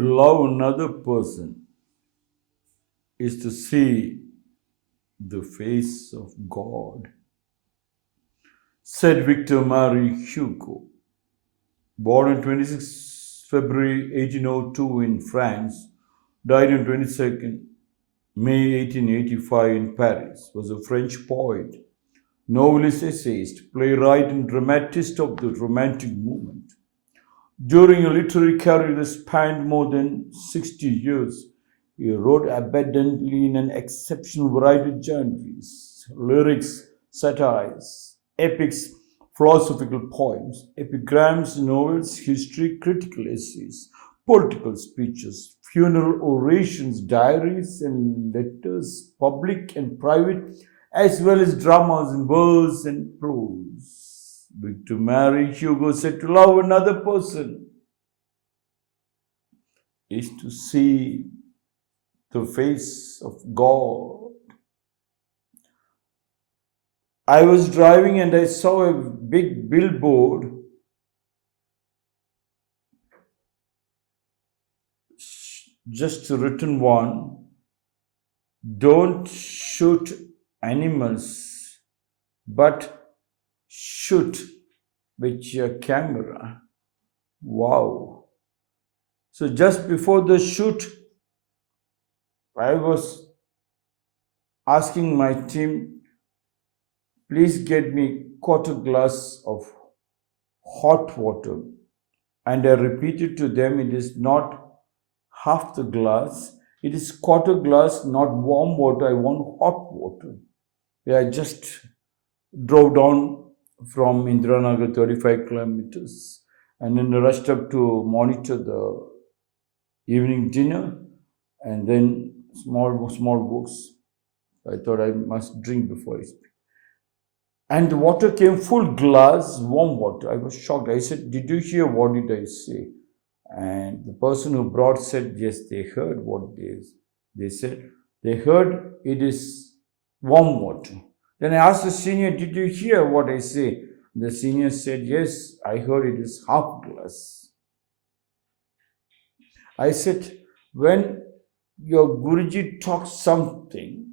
love another person is to see the face of God, said Victor Marie Hugo. Born on 26 February 1802 in France, died on 22nd May 1885 in Paris, was a French poet, novelist, essayist, playwright, and dramatist of the Romantic movement. During a literary career that spanned more than 60 years, he wrote abundantly in an exceptional variety of genres: lyrics, satires, epics, philosophical poems, epigrams, novels, history, critical essays, political speeches, funeral orations, diaries and letters, public and private, as well as dramas in verse and prose. Victor Marie Hugo said to love another person is to see the face of God. I was driving and I saw a big billboard just written one: don't shoot animals, but shoot with your camera. Wow. So just before the shoot, I was asking my team, please get me quarter glass of hot water. And I repeated to them, it is not half the glass, it is quarter glass, not warm water. I want hot water. Yeah, I just drove down from Indiranagar 35 kilometers and then rushed up to monitor the evening dinner and then small books. I thought I must drink before I speak. And the water came full glass, warm water. I was shocked. I said, did you hear what did I say? And the person who brought said, yes, they heard what they said. They heard it is warm water. Then I asked the senior, did you hear what I say? The senior said, yes, I heard it is half glass. I said, when your Guruji talks something,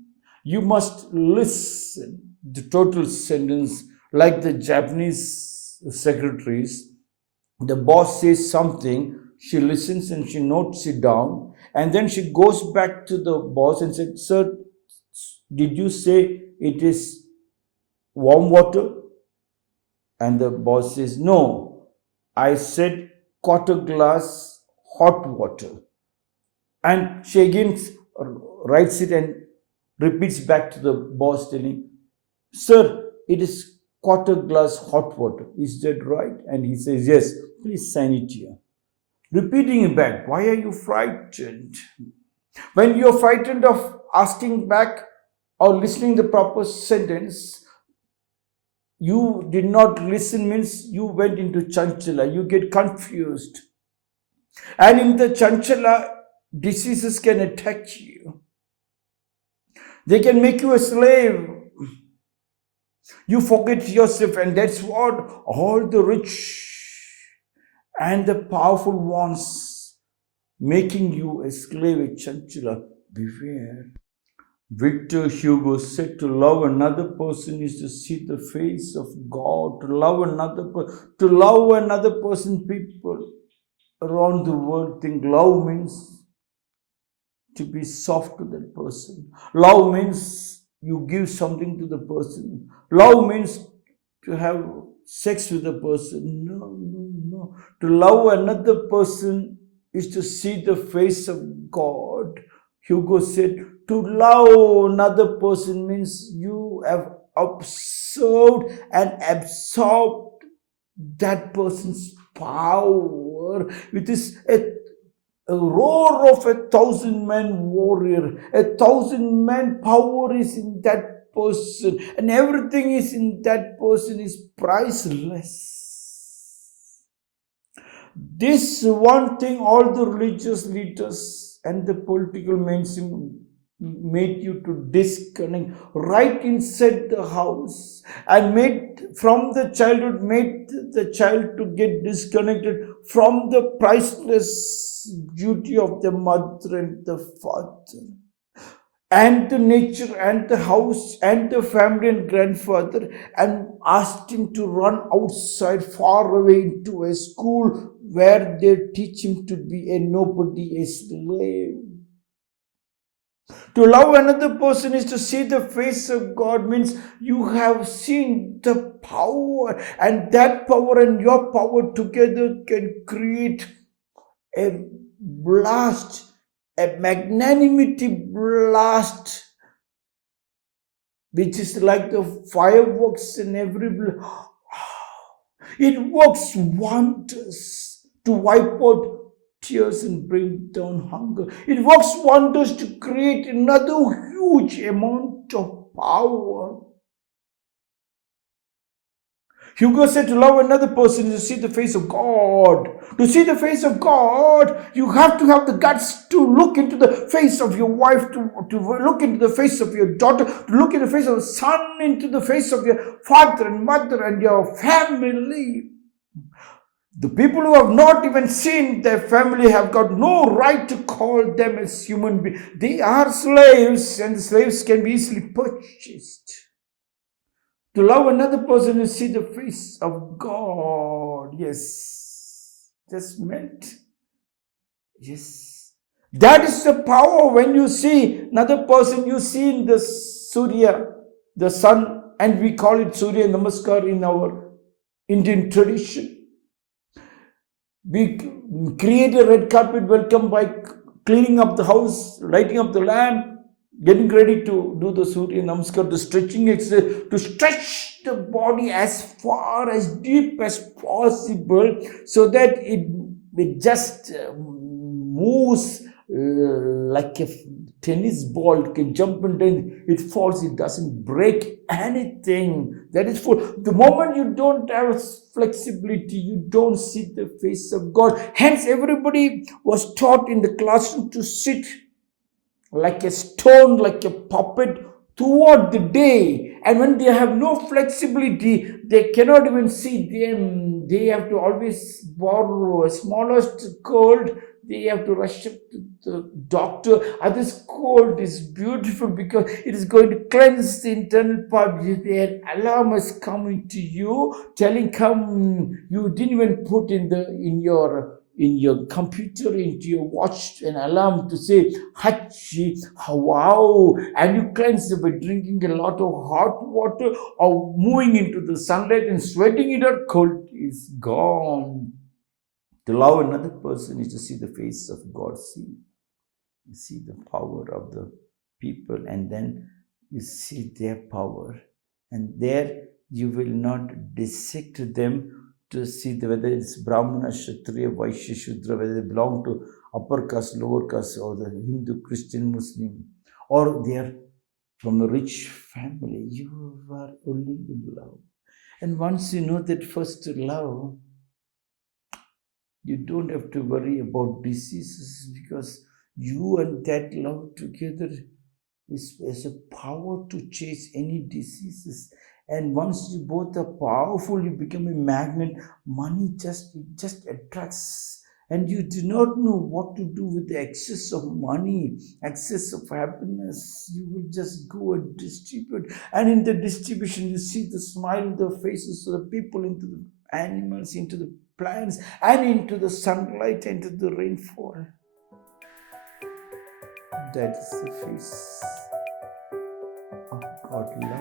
you must listen the total sentence, like the Japanese secretaries. The boss says something, she listens and she notes it down, and then she goes back to the boss and said, sir, did you say it is warm water? And the boss says, no, I said quarter glass hot water. And she again writes it and repeats back to the boss, telling, sir, it is quarter glass hot water. Is that right? And he says, yes, please sign it here. Repeating it back. Why are you frightened? When you're frightened of asking back or listening the proper sentence, you did not listen means you went into chanchala. You get confused. And in the chanchala, diseases can attack you. They can make you a slave. You forget yourself, and that's what all the rich and the powerful ones making you a slave at chanchala. Beware. Victor Hugo said to love another person is to see the face of God. To love another person, people around the world think love means to be soft to that person. Love means you give something to the person. Love means to have sex with the person. No. To love another person is to see the face of God. Hugo said, to love another person means you have observed and absorbed that person's power, which is a roar of 1,000-man warrior. 1,000-man power is in that person, and everything is in that person is priceless. This one thing all the religious leaders and the political mainstream made you to disconnect right inside the house, and made from the childhood, made the child to get disconnected from the priceless beauty of the mother and the father, and the nature and the house and the family and grandfather, and asked him to run outside far away into a school where they teach him to be a nobody, a slave. To love another person is to see the face of God, means you have seen the power, and that power and your power together can create a blast, a magnanimity blast, which is like the fireworks in every. It works wonders to wipe out tears and bring down hunger. It works wonders to create another huge amount of power. Hugo said to love another person is to see the face of God. To see the face of God, you have to have the guts to look into the face of your wife, to look into the face of your daughter, to look into the face of the son, into the face of your father and mother and your family. The people who have not even seen their family have got no right to call them as human beings. They are slaves, and the slaves can be easily purchased. To love another person is see the face of God. Yes. Just meant. Yes. That is the power. When you see another person, you see in the Surya, the sun, and we call it Surya Namaskar in our Indian tradition. We create a red carpet welcome by cleaning up the house, lighting up the lamp, getting ready to do the Surya Namaskar, the stretching exercise, to stretch the body as far, as deep as possible, so that it just moves like a tennis ball. It can jump and then it falls, it doesn't break anything. That is full. The moment you don't have flexibility, you don't see the face of God. Hence, everybody was taught in the classroom to sit like a stone, like a puppet throughout the day. And when they have no flexibility, they cannot even see them. They have to always borrow a smallest cold. They have to rush up to the doctor. This cold is beautiful because it is going to cleanse the internal part. Their alarm is coming to you, telling, come, you didn't even put in your computer, into your watch, an alarm to say, Hachi, wow, and you cleanse it by drinking a lot of hot water or moving into the sunlight and sweating it out. Cold is gone. To love another person is to see the face of God. You see the power of the people, and then you see their power, and there you will not dissect them to see whether it's Brahmana, Kshatriya, Vaishya, Shudra, whether they belong to upper caste, lower caste, or the Hindu, Christian, Muslim, or they are from a rich family. You are only in love. And once you know that first love, you don't have to worry about diseases, because you and that love together is a power to chase any diseases. And once you both are powerful, you become a magnet. Money just attracts, and you do not know what to do with the excess of money, excess of happiness. You will just go and distribute, and in the distribution you see the smile in the faces of the people, into the animals, into the plants, and into the sunlight, into the rainfall. That is the face of God love.